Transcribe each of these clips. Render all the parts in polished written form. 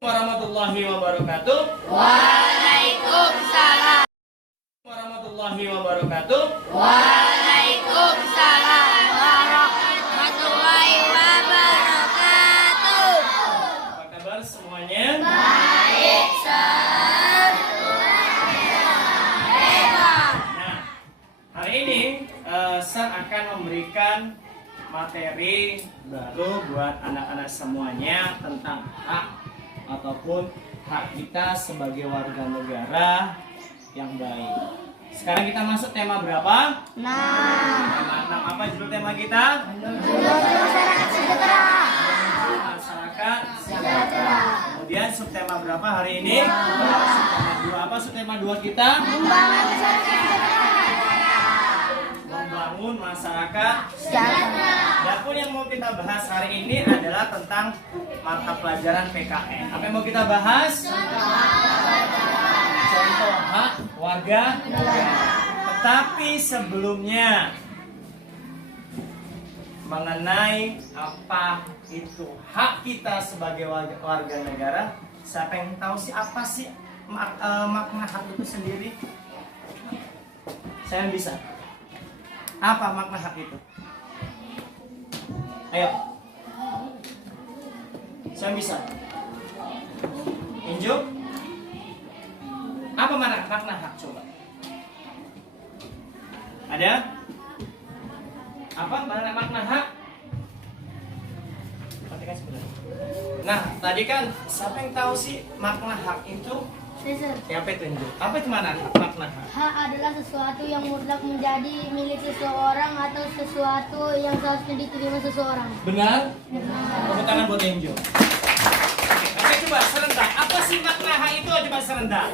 Warahmatullahi wabarakatuh. Waalaikumsalam. Warahmatullahi wabarakatuh. Waalaikumsalam warahmatullahi wabarakatuh. Apa kabar semuanya? Baik, Sir. Nah, hari ini Sir akan memberikan materi baru buat anak-anak semuanya tentang hak ataupun hak kita sebagai warga negara yang baik. Sekarang kita masuk tema berapa? Tema 6. Apa judul tema kita? Masyarakat sejahtera. Kemudian subtema berapa hari ini? Subtema 2. Apa subtema 2 kita? Membangun masyarakat sejahtera. Adapun yang mau kita bahas hari ini adalah tentang mata pelajaran PKN. Apa yang mau kita bahas? Contoh hak warga negara. Tetapi sebelumnya mengenai apa itu hak kita sebagai warga negara, siapa yang tahu sih apa sih makna hak itu sendiri? Saya bisa. Apa makna hak itu? Ayo. Saya bisa. Injo. Apa makna hak coba? Ada? Apa makna hak? Perhatikan sebenarnya. Nah, tadi kan siapa yang tahu sih makna hak itu? Apa itu Injo? Apa itu makna hak? Hak adalah sesuatu yang mutlak menjadi milik seseorang atau sesuatu yang seharusnya diterima seseorang. Benar? Tepuk tangan buat Injo. Oke, coba serentak. Apa sih makna hak itu? Coba serentak.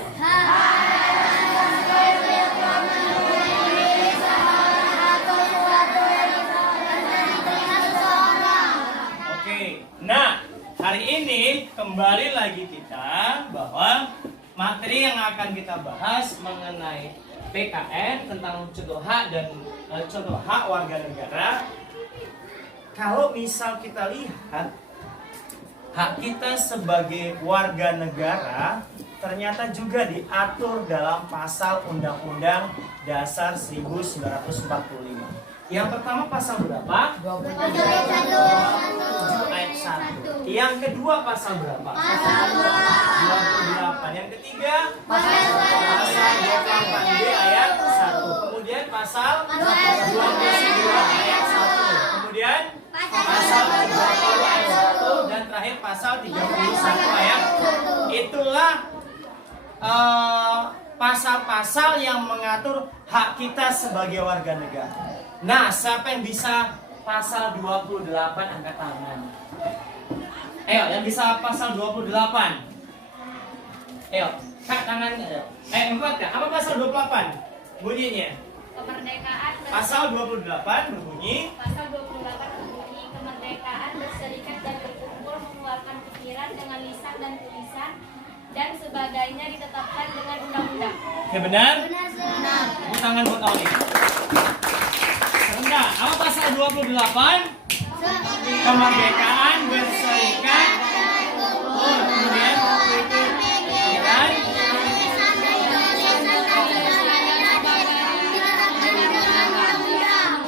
Oke, nah hari ini kembali lagi kita bahwa materi yang akan kita bahas mengenai PKN tentang contoh hak dan contoh hak warga negara. Kalau misal kita lihat hak kita sebagai warga negara ternyata juga diatur dalam pasal Undang-Undang Dasar 1945. Yang pertama pasal berapa? 7 ayat 1. Yang kedua pasal berapa? Pasal 28. Yang ketiga pasal 28D ayat 1. Kemudian pasal 29 ayat 1. Kemudian pasal 30 ayat 1 dan terakhir pasal 31 ayat. Itulah pasal-pasal yang mengatur hak kita sebagai warga negara. Nah, siapa yang bisa pasal 28 angkat tangan? Ayo, yang bisa pasal 28. Ayo, kak tangan. Empat kak. Apa pasal 28? Bunyinya. Kemerdekaan Pasal 28 berbunyi. Pasal 28 berbunyi kemerdekaan berserikat dan berkumpul, mengeluarkan pikiran dengan lisan dan tulisan dan sebagainya ditetapkan dengan undang-undang. Ya benar? Benar. Tepuk tangan buat Oli. Sebentar, apa pasal 28? Kemerdekaan berserikat. Oh, kemudian pikiran.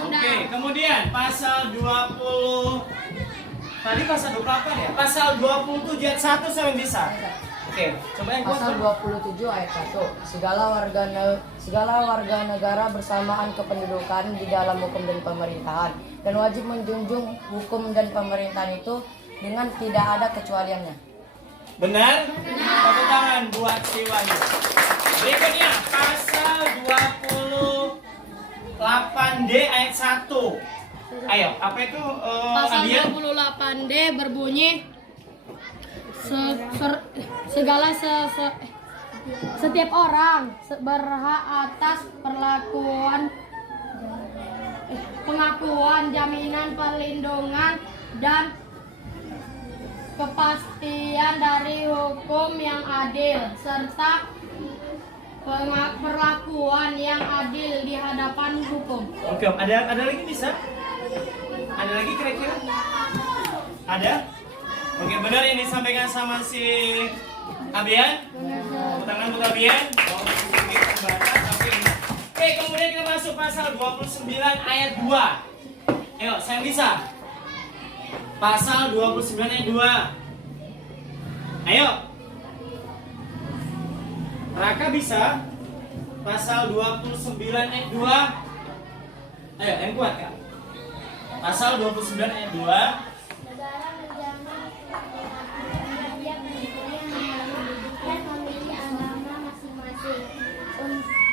Oke, kemudian pasal 20. Tadi pasal 28 ya? Pasal 27 ayat 1 saya bisa. Oke, coba yang Pasal 27 ayat 1. Segala warga negara bersamaan kependudukan di dalam hukum dan pemerintahan dan wajib menjunjung hukum dan pemerintahan itu dengan tidak ada kecualiannya. Benar? Tepuk tangan buat si Wahyu. Berikutnya pasal 28D ayat 1. Ayo, apa itu Pasal Adia? 28D berbunyi setiap orang berhak atas pengakuan, jaminan perlindungan dan kepastian dari hukum yang adil serta perlakuan yang adil di hadapan hukum. Oke, ada lagi bisa? Ada lagi kira-kira? Ada? Oke, benar yang disampaikan sama si Abian? Tepuk tangan buat Abian. Oke, kemudian kita masuk pasal 29 ayat 2. Ayo, saya bisa. Pasal 29 ayat 2. Ayo. Raka bisa? Pasal 29 ayat 2. Ayo, yang kuat Kak. Pasal 29 ayat 2. Negara menjamin setiap negeri yang memiliki agama masing-masing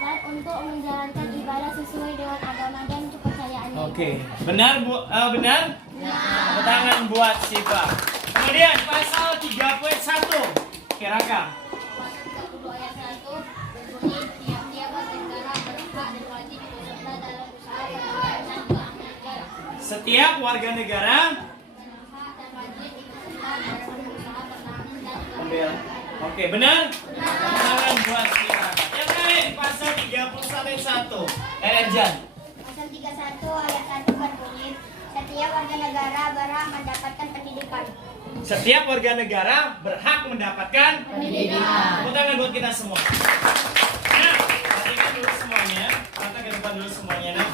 dan untuk menjalankan ibadah sesuai dengan agama dan kepercayaannya. Oke, benar Bu, benar? Tepuk tangan buat Siva. Kemudian pasal 30 ayat 1. Raka. Pasal 30 ayat 1 berbunyi tiap-tiap negara berhak dan wajib ikut serta dalam usaha pertahanan dan keamanan negara. Setiap warga negara Berhak dan wajib ikut serta dalam usaha pertahanan dan Ambil. Oke, benar? Tangan buat Siva. Yang lain pasal 31 ayat 1. Erjan. Pasal 31 ayat 1 berbunyi setiap warga negara berhak mendapatkan pendidikan. Setiap warga negara berhak mendapatkan pendidikan. Tepuk tangan buat kita semua. Nah, perhatikan dulu semuanya. Mata ke depan dulu semuanya. Nah,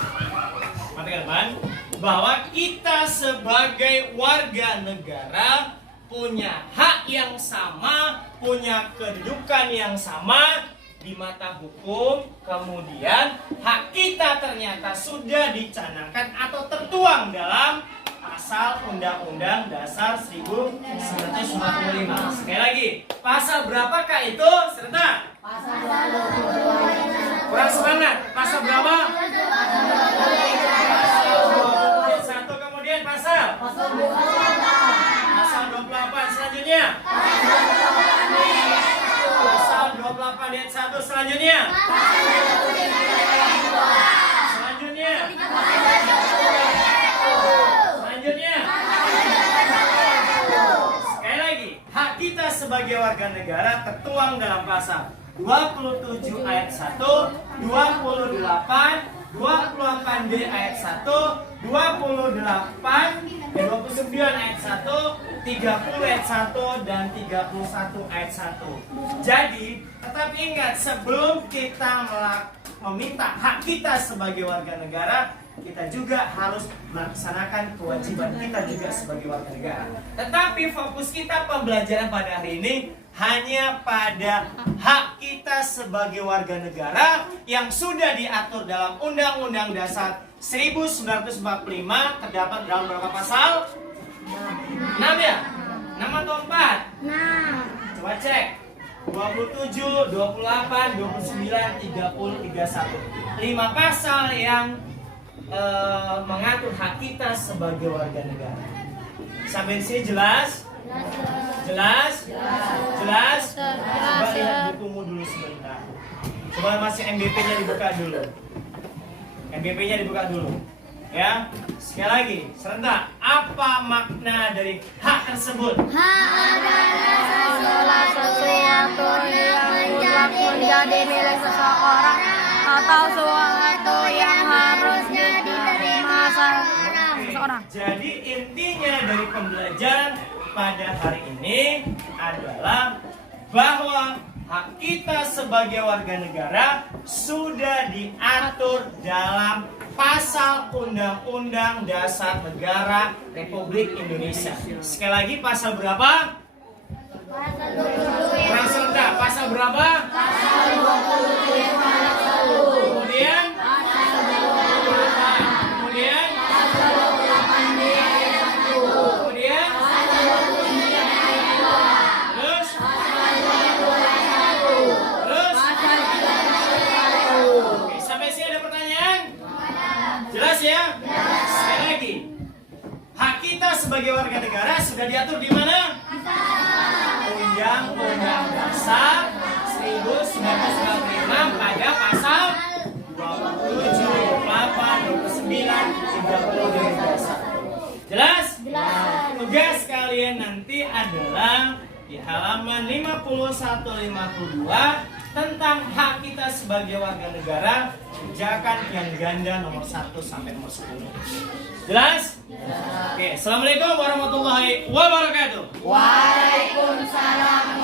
mata ke depan. Bahwa kita sebagai warga negara punya hak yang sama, punya kedudukan yang sama di mata hukum. Kemudian hak kita ternyata sudah dicanangkan atau tertuang dalam pasal Undang-Undang Dasar 1945. Sekali lagi, pasal berapakah itu? Serta kurang semangat. Pasal berapa? Pasal 1. Kemudian pasal 28 selanjutnya. Pasal 28 ayat 1 selanjutnya. Selanjutnya. Selanjutnya. Sekali lagi, hak kita sebagai warga negara tertuang dalam pasal 27 ayat 1, 28, 28D ayat 1, 29 ayat 1, 30 ayat 1, dan 31 ayat 1. Jadi, tetap ingat sebelum kita meminta hak kita sebagai warga negara, kita juga harus melaksanakan kewajiban kita juga sebagai warga negara. Tetapi fokus kita pembelajaran pada hari ini hanya pada hak kita sebagai warga negara yang sudah diatur dalam Undang-Undang Dasar 1945. Terdapat dalam berapa pasal? 6 ya? 6 atau 4? 6. Coba cek. 27, 28, 29, 30, 31. 5 pasal yang mengatur hak kita sebagai warga negara. Sampai di sini jelas? Jelas? Jelas? Coba lihat bukumu dulu sebentar. Coba masih MBP-nya dibuka dulu. MBP-nya dibuka dulu. Ya, sekali lagi, serentak. Apa makna dari hak tersebut? Hak adalah sesuatu yang mutlak menjadi milik seseorang atau sesuatu yang harusnya diterima seseorang. Jadi intinya dari pembelajaran pada hari ini adalah bahwa hak kita sebagai warga negara sudah diatur dalam pasal Undang-Undang Dasar Negara Republik Indonesia. Sekali lagi, pasal berapa? Pasal 27. Kurang serentak. Pasal berapa? Pasal 27 yang ayat 1. Kemudian? Kemudian? Pasal 28 ayat 1. Kemudian? Pasal 29 ayat 2. Terus? Pasal 30 ayat 1. Terus? Pasal 30 ayat 1. Oke, sampai sini ada pertanyaan? Jelas ya? Sekali lagi, hak kita sebagai warga negara sudah diatur di mana? Undang-Undang Dasar 1945 pada pasal 27, 28, 29, 30 dan 31. Jelas? Jelas. Tugas kalian nanti adalah di halaman 51-52 tentang hak kita sebagai warga negara, kerjakan yang ganda nomor 1 sampai nomor 10. Jelas? Oke, Assalamualaikum warahmatullahi wabarakatuh. Waalaikumsalam